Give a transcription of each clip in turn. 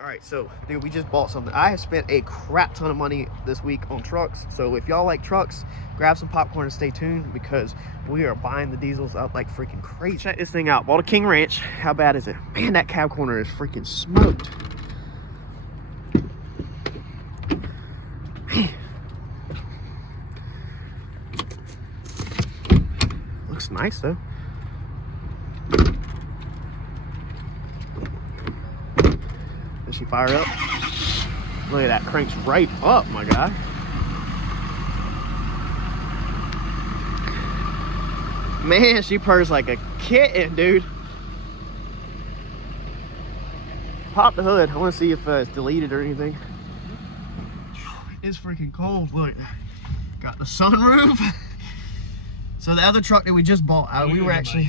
All right, so dude, we just bought something. I have spent a crap ton of money this week on trucks. So if y'all like trucks, grab some popcorn and stay tuned because we are buying the diesels up like freaking crazy. Check this thing out. Bought a King Ranch. How bad is it? Man, that cab corner is freaking smoked. Man. Looks nice though. Does she fire up? Look at that, cranks right up, my guy. Man, she purrs like a kitten, dude. Pop the hood. I want to see if it's deleted or anything. It's freaking cold. Look, got the sunroof. So the other truck that we just bought, we were actually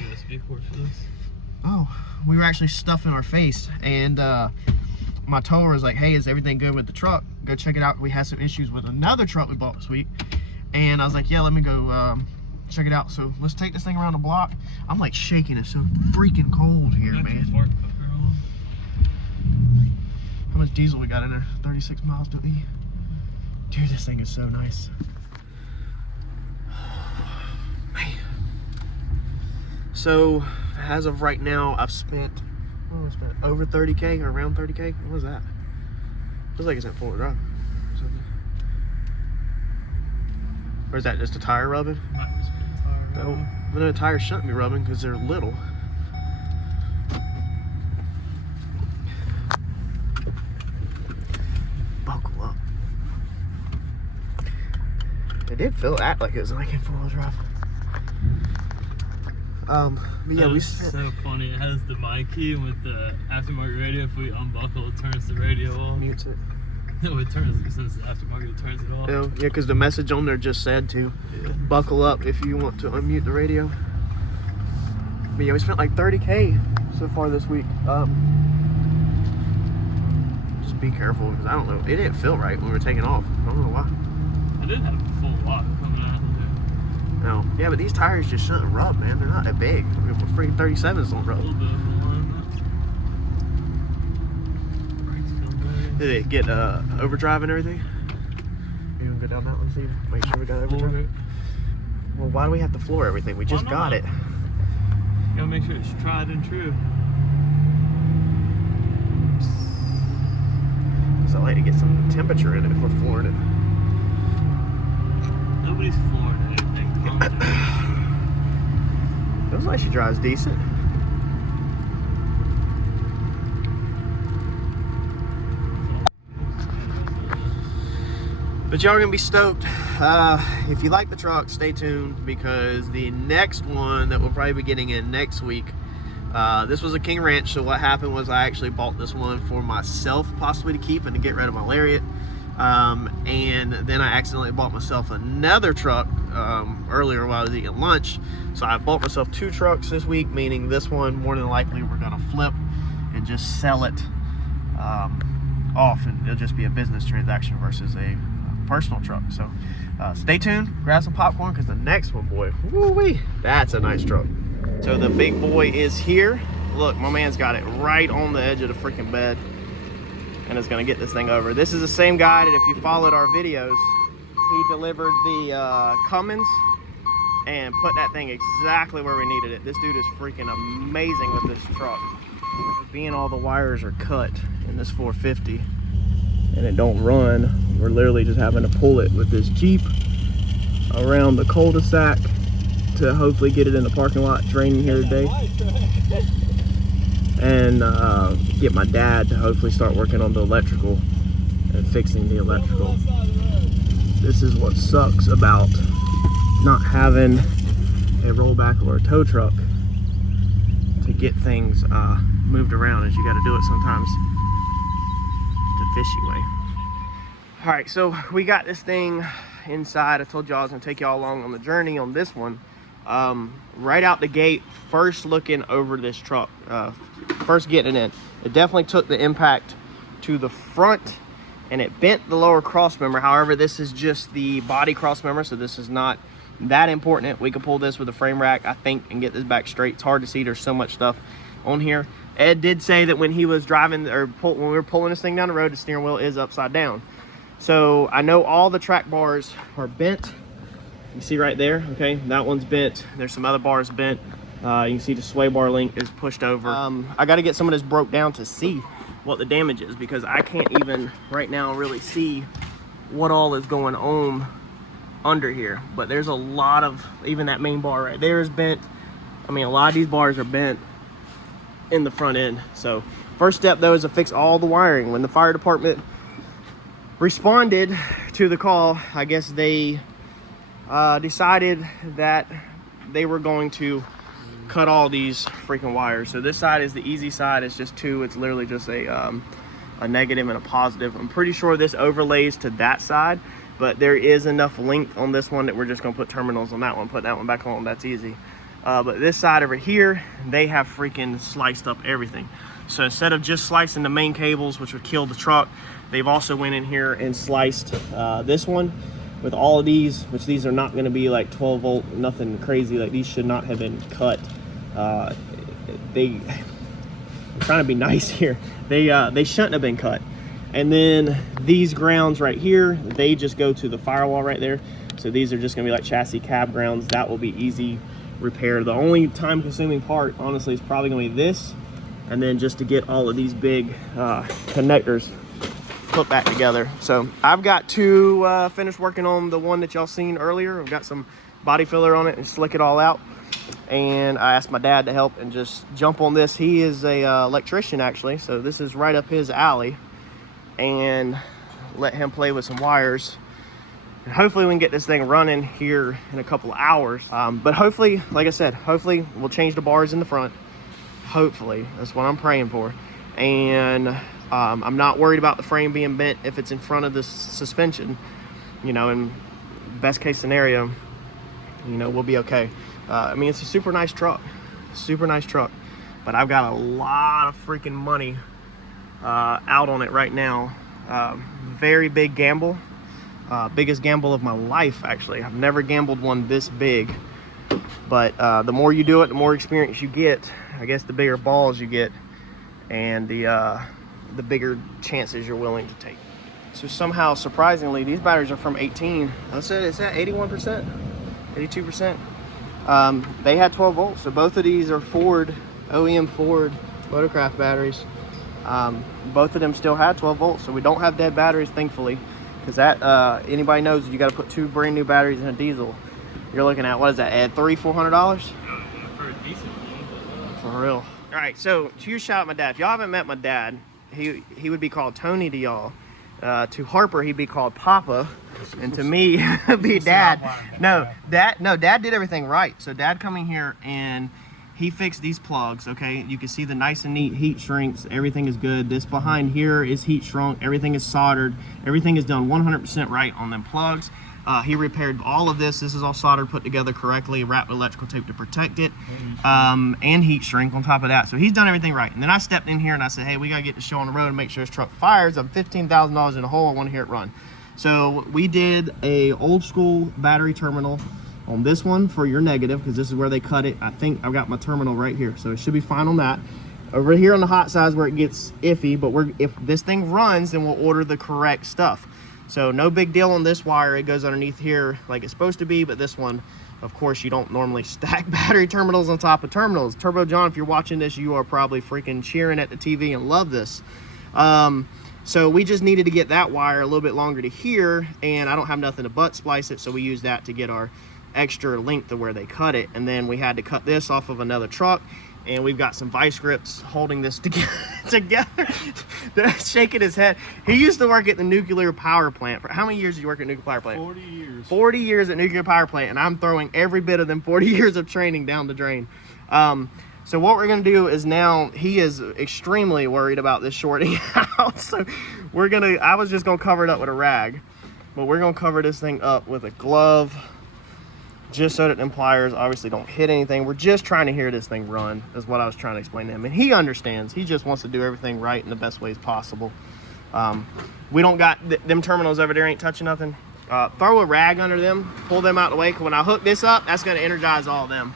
we were actually stuffing our face, and my tower was like, hey, is everything good with the truck? Go check it out. We had some issues with another truck we bought this week, and I was like, yeah, let me go check it out. So let's take this thing around the block. I'm like shaking. It's so freaking cold here, man. How much diesel we got in there? 36 miles to E. Dude, this thing is so nice. Man. So as of right now, I've spent over 30K or around 30K. What was that? Feels like it's at four-wheel drive or something. Or is that just a tire rubbing? Might just be a tire rubbing. No, the tires shouldn't be rubbing because they're little. Buckle up. It did act like it was like in four-wheel drive. But yeah, it's so funny. It has the mic key, and with the aftermarket radio, if we unbuckle, it turns the radio off. Mutes it. No, it turns, since the aftermarket, it turns it off. Yeah, because the message on there just said to buckle up if you want to unmute the radio. But yeah, we spent like 30K so far this week. Just be careful because I don't know. It didn't feel right when we were taking off. I don't know why. I did have a full lot coming out of there. No. Yeah, but these tires just shouldn't rub, man. They're not that big. Freaking 37s don't A rub. little bit of alignment. Brakes feel good. Did it get overdrive and everything? You want to go down that one, see? Make sure we got overdrive. Well, why do we have to floor everything? We just got it. You gotta make sure it's tried and true. So I like to get some temperature in it if we're flooring it. Nobody's flooring anything. Looks like she drives decent. But y'all are gonna be stoked. If you like the truck, stay tuned because the next one that we'll probably be getting in next week, this was a King Ranch. So what happened was I actually bought this one for myself, possibly to keep and to get rid of my Lariat. And then I accidentally bought myself another truck earlier while I was eating lunch. So I bought myself two trucks this week, meaning this one more than likely we're gonna flip and just sell it off, and it'll just be a business transaction versus a personal truck. So stay tuned, grab some popcorn because the next one, boy, woo-wee, that's a nice truck. So the big boy is here. Look, my man's got it right on the edge of the freaking bed and is gonna get this thing over. This is the same guy that if you followed our videos, he delivered the Cummins and put that thing exactly where we needed it. This dude is freaking amazing with this truck. Being all the wires are cut in this 450 and it don't run, we're literally just having to pull it with this Jeep around the cul-de-sac to hopefully get it in the parking lot. It's raining here today. And get my dad to hopefully start working on the electrical and fixing the electrical. This is what sucks about not having a rollback or a tow truck to get things moved around, as you got to do it sometimes the fishy way. All right, so we got this thing inside. I told y'all I was gonna take y'all along on the journey on this one. Right out the gate, first looking over this truck, first getting it in, it definitely took the impact to the front and it bent the lower cross member. However, this is just the body cross member, so this is not that important. We could pull this with a frame rack, I think, and get this back straight. It's hard to see, there's so much stuff on here. Ed did say that when he was driving, or when we were pulling this thing down the road, the steering wheel is upside down. So I know all the track bars are bent. You see right there, okay? That one's bent. There's some other bars bent. You can see the sway bar link is pushed over. I got to get some of this broke down to see what the damage is, because I can't even right now really see what all is going on under here. But there's a lot of, even that main bar right there is bent. I mean, a lot of these bars are bent in the front end. So first step though is to fix all the wiring. When the fire department responded to the call, I guess they decided that they were going to cut all these freaking wires. So this side is the easy side. It's just two. It's literally just a negative and a positive. I'm pretty sure this overlays to that side, but there is enough length on this one that we're just gonna put terminals on that one, put that one back on. That's easy. But this side over here, they have freaking sliced up everything. So instead of just slicing the main cables, which would kill the truck, they've also went in here and sliced this one with all of these, which these are not going to be like 12 volt, nothing crazy. Like these should not have been cut. I'm trying to be nice here. They shouldn't have been cut. And then these grounds right here, they just go to the firewall right there. So these are just going to be like chassis cab grounds. That will be easy repair. The only time consuming part, honestly, is probably going to be this, and then just to get all of these big connectors put back together. So I've got to finish working on the one that y'all seen earlier. I've got some body filler on it and slick it all out. And I asked my dad to help and just jump on this. He is a electrician actually, so this is right up his alley, and let him play with some wires. And hopefully we can get this thing running here in a couple of hours. But hopefully, like I said, hopefully we'll change the bars in the front. Hopefully, that's what I'm praying for. And I'm not worried about the frame being bent if it's in front of the suspension. You know, in best case scenario, you know, we'll be okay. I mean, it's a super nice truck, but I've got a lot of freaking money out on it right now. Very big gamble, biggest gamble of my life actually. I've never gambled one this big, but the more you do it, the more experience you get. I guess the bigger balls you get, and the bigger chances you're willing to take. So somehow, surprisingly, these batteries are from 18. I said it's at 81%, 82%. They had 12 volts, so both of these are Ford, OEM Ford Motorcraft batteries. Both of them still had 12 volts, so we don't have dead batteries, thankfully, because that anybody knows you got to put 2 brand new batteries in a diesel. You're looking at, what is that, Ed, $300-400? For a decent one. For real. All right, so huge shout out my dad. If y'all haven't met my dad, he would be called Tony to y'all. To Harper, he'd be called Papa, and to me, he'd be Dad. Dad did everything right. So Dad coming here and he fixed these plugs. Okay, you can see the nice and neat heat shrinks. Everything is good. This behind here is heat shrunk. Everything is soldered. Everything is done 100% right on them plugs. He repaired all of this. This is all soldered, put together correctly, wrapped with electrical tape to protect it, and heat shrink on top of that. So he's done everything right. And then I stepped in here and I said, hey, we gotta get the show on the road and make sure this truck fires. I'm $15,000 in a hole. I want to hear it run. So we did a old school battery terminal on this one for your negative, because this is where they cut it. I think I've got my terminal right here, so it should be fine on that. Over here on the hot side is where it gets iffy, but if this thing runs, then we'll order the correct stuff. So no big deal on this wire. It goes underneath here like it's supposed to be, but this one, of course, you don't normally stack battery terminals on top of terminals. Turbo John, if you're watching this, you are probably freaking cheering at the TV and love this. So we just needed to get that wire a little bit longer to here, and I don't have nothing to butt splice it, so we use that to get our extra length of where they cut it. And then we had to cut this off of another truck, and we've got some vice grips holding this together. Shaking his head. He used to work at the nuclear power plant. For how many years did you work at nuclear power plant? 40 years. 40 years at nuclear power plant, and I'm throwing every bit of them 40 years of training down the drain. So what we're gonna do is, now he is extremely worried about this shorting out. So I was just gonna cover it up with a rag, but we're gonna cover this thing up with a glove, just so that them pliers obviously don't hit anything. We're just trying to hear this thing run, is what I was trying to explain to him. And he understands. He just wants to do everything right in the best ways possible. We don't got them terminals over there, ain't touching nothing. Throw a rag under them, pull them out of the way, because when I hook this up, that's going to energize all of them.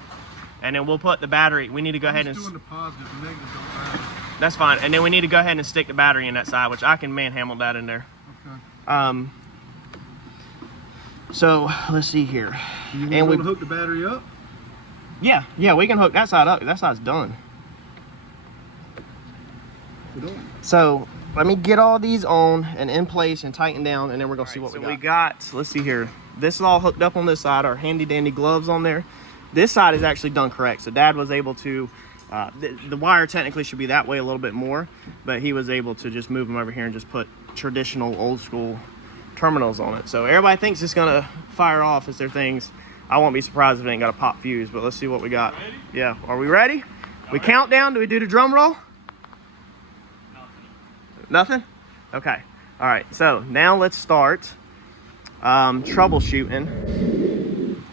and then we'll put the battery. We need to go ahead and... doing the positive, the negative don't matter. That's fine. And then we need to go ahead and stick the battery in that side, which I can manhandle that in there. Okay. So let's see here. You and we want to hook the battery up? Yeah, we can hook that side up. That side's done. So let me get all these on and in place and tighten down, and then we're gonna see what we got. Let's see here. This is all hooked up on this side. Our handy dandy gloves on there. This side is actually done correct. So Dad was able to. The wire technically should be that way a little bit more, but he was able to just move them over here and just put traditional old school terminals on it. So everybody thinks it's gonna fire off as their things. I won't be surprised if it ain't got a pop fuse, but let's see what we got. Ready? Yeah, are we ready? We count down, do we do the drum roll? Nothing? Okay, all right, so now let's start troubleshooting.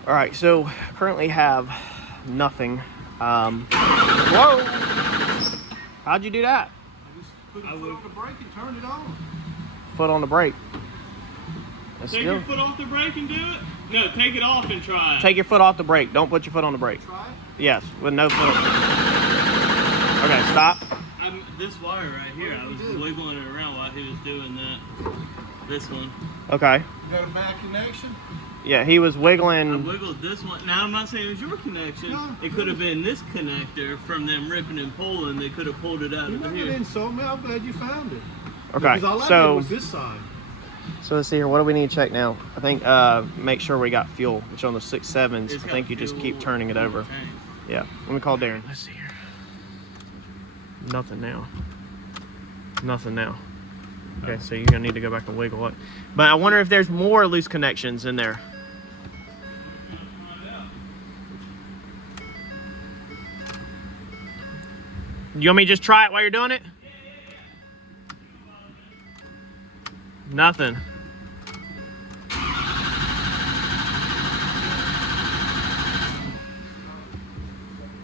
All right, so currently have nothing. Whoa, how'd you do that? I just put the foot on the brake and turned it on. Foot on the brake. Take your foot off the brake and do it? No, take it off and try it. Take your foot off the brake. Don't put your foot on the brake. Try it? Yes, with no foot. Okay, stop. This wire right here, I was wiggling it around while he was doing that. This one. Okay. You got a bad connection? Yeah, he was wiggling. I wiggled this one. Now, I'm not saying it was your connection. No. It could have been this connector from them ripping and pulling. They could have pulled it out of here. You insult me. I'm glad you found it. Okay, because all I so did was this side. So let's see here. What do we need to check now? I think make sure we got fuel, which on the 6.7s, I think you just keep turning it over. Yeah, let me call Darren. Let's see here. Nothing now. Nothing now. Okay, so you're gonna need to go back and wiggle it. But I wonder if there's more loose connections in there. You want me to just try it while you're doing it? Nothing.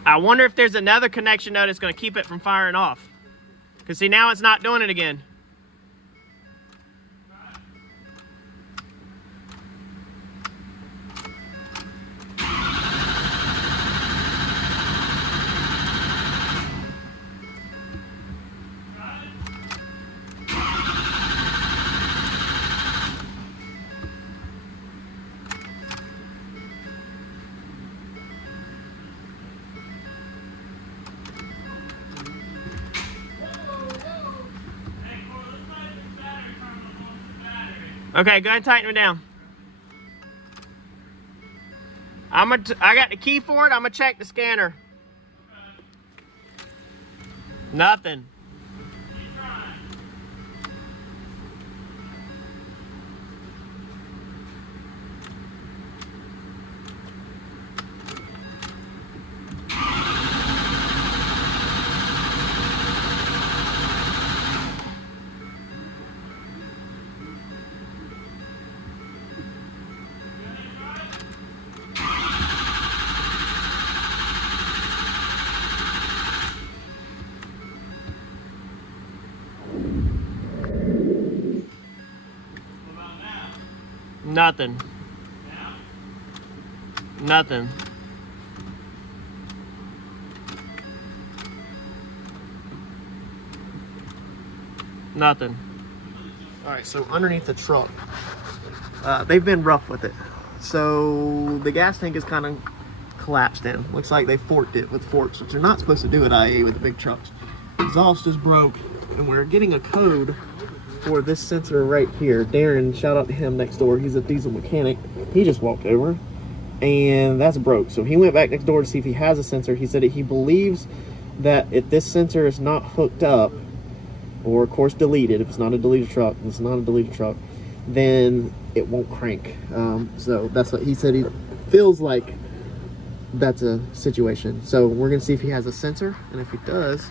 I wonder if there's another connection though that's going to keep it from firing off. Because see, now it's not doing it again. Okay, go ahead and tighten it down. I got the key for it. I'm gonna check the scanner. Nothing. Nothing. Nothing. Nothing. All right, so underneath the truck, they've been rough with it. So the gas tank is kind of collapsed in. Looks like they forked it with forks, which they're not supposed to do at IA with the big trucks. Exhaust is broke, and we're getting a code for this sensor right here. Darren, shout out to him next door. He's a diesel mechanic. He just walked over, and that's broke. So he went back next door to see if he has a sensor. He said that he believes that if this sensor is not hooked up, or of course deleted, if it's not a deleted truck, and it's not a deleted truck, then it won't crank. So that's what he said. He feels like that's a situation. So we're gonna see if he has a sensor, and if he does,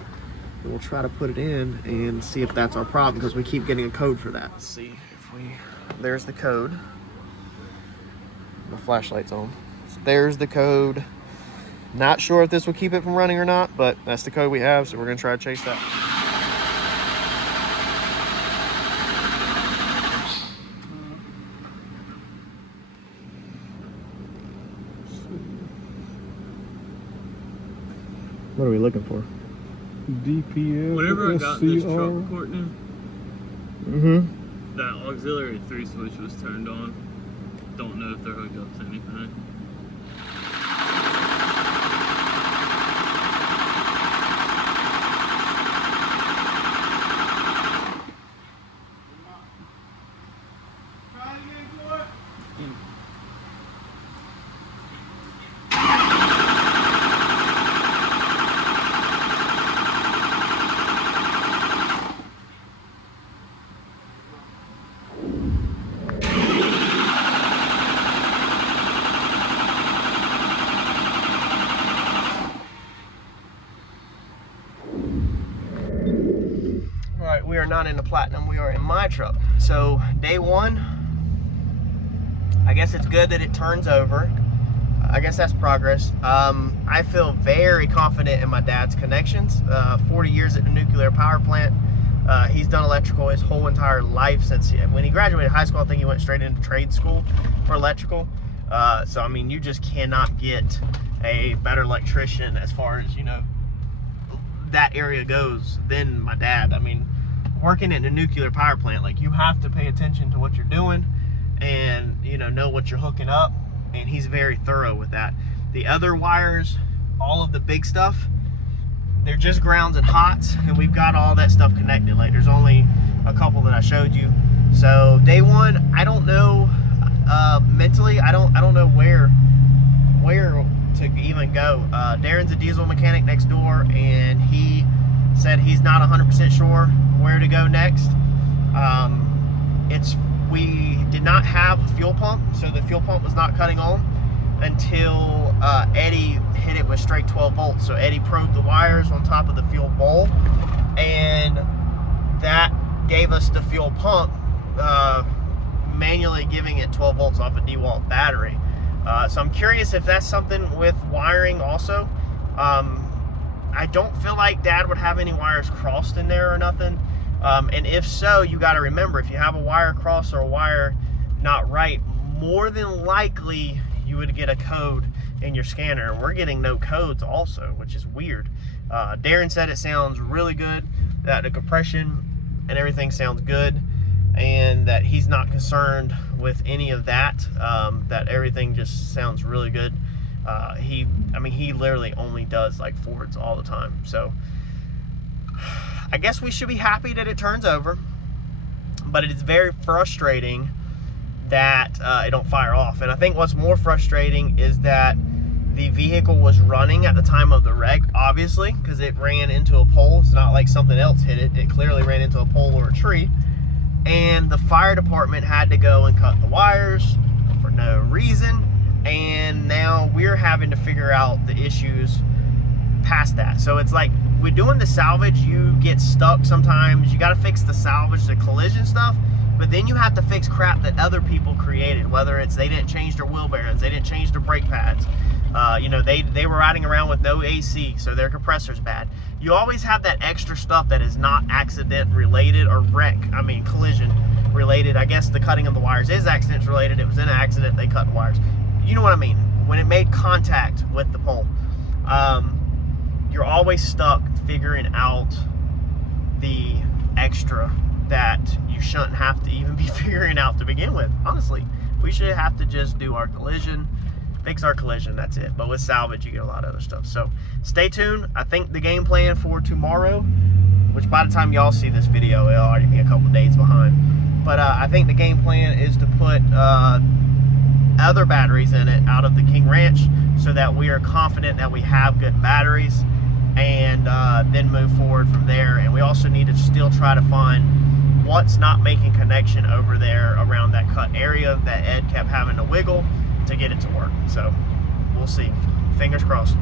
then we'll try to put it in and see if that's our problem, because we keep getting a code for that. Let's see if there's the code. The flashlight's on. So there's the code. Not sure if this will keep it from running or not, but that's the code we have, so we're gonna try to chase that. What are we looking for? DPL. Whenever I got this truck, Courtney, Mm-hmm. that auxiliary 3 switch was turned on. Don't know if they're hooked up to anything. Alright, we are not in the Platinum, we are in my truck. So, day one, I guess it's good that it turns over. I guess that's progress. I feel very confident in my dad's connections. 40 years at the nuclear power plant. He's done electrical his whole entire life since when he graduated high school. I think he went straight into trade school for electrical. So, I mean, you just cannot get a better electrician as far as, you know, that area goes than my dad. I mean, working in a nuclear power plant, like, you have to pay attention to what you're doing and, you know what you're hooking up, and he's very thorough with that. The other wires, all of the big stuff, they're just grounds and hots, and we've got all that stuff connected. Like, there's only a couple that I showed you. So day one, I don't know, mentally, I don't know where to even go. Darren's a diesel mechanic next door, and he said he's not 100% sure where to go next. We did not have a fuel pump, so the fuel pump was not cutting on until Eddie hit it with straight 12 volts. So Eddie probed the wires on top of the fuel bowl, and that gave us the fuel pump, manually giving it 12 volts off a DeWalt battery. So I'm curious if that's something with wiring also. I don't feel like Dad would have any wires crossed in there or nothing. And if so, you got to remember, if you have a wire cross or a wire not right, more than likely you would get a code in your scanner. And we're getting no codes also, which is weird. Darren said it sounds really good, that the compression and everything sounds good, and that he's not concerned with any of that, that everything just sounds really good. I mean, he literally only does like Fords all the time. So I guess we should be happy that it turns over, but it is very frustrating that it don't fire off. And I think what's more frustrating is that the vehicle was running at the time of the wreck, obviously, because it ran into a pole. It's not like something else hit it. It clearly ran into a pole or a tree. And the fire department had to go and cut the wires for no reason. And now we're having to figure out the issues past that. So it's like, we're doing the salvage, you get stuck sometimes. You got to fix the salvage, the collision stuff, but then you have to fix crap that other people created, whether it's they didn't change their wheel bearings, they didn't change their brake pads, you know, they were riding around with no AC, so their compressor's bad. You always have that extra stuff that is not accident related or collision related. I guess the cutting of the wires is accident related. It was in an accident, they cut the wires. You know what I mean? When it made contact with the pole. You're always stuck figuring out the extra that you shouldn't have to even be figuring out to begin with. Honestly, we should have to just do our collision, fix our collision, that's it. But with salvage, you get a lot of other stuff. So stay tuned. I think the game plan for tomorrow, which by the time y'all see this video, it'll already be a couple days behind. But I think the game plan is to put other batteries in it out of the King Ranch, so that we are confident that we have good batteries, and then move forward from there. And we also need to still try to find what's not making connection over there around that cut area that Ed kept having to wiggle to get it to work. So we'll see. Fingers crossed.